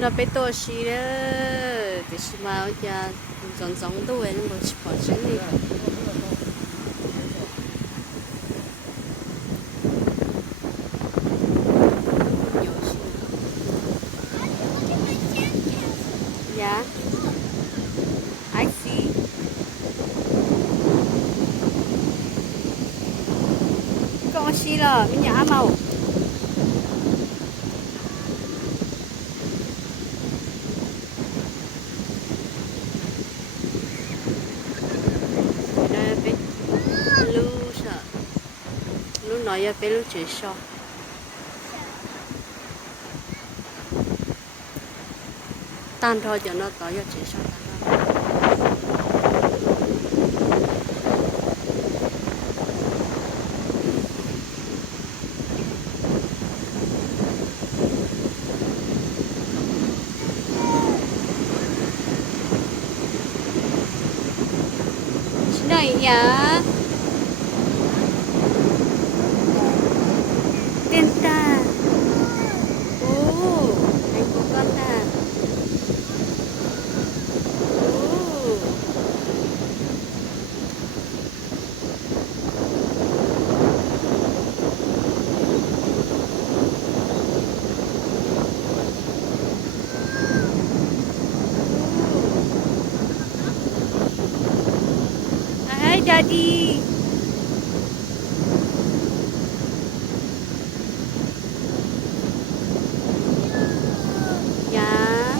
那被多西了，就是嘛，呀，种种都会我去跑这里。Yeah, I see. Con xí là mình nhả màu. Nó bé lu sợ. Lu nói ya bé lu chỉ sợ. Tan thôi cho nó có ya chỉ sợ tan thôi. Xin lỗi ya. Tên ta. Ồ, anh của con ta. Ồ. Hi, Daddy. Yeah.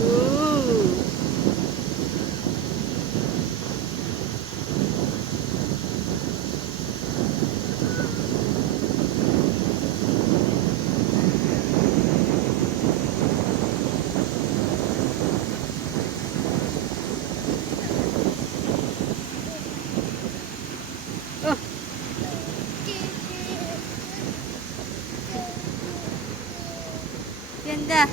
Ooh. Oh, bien da.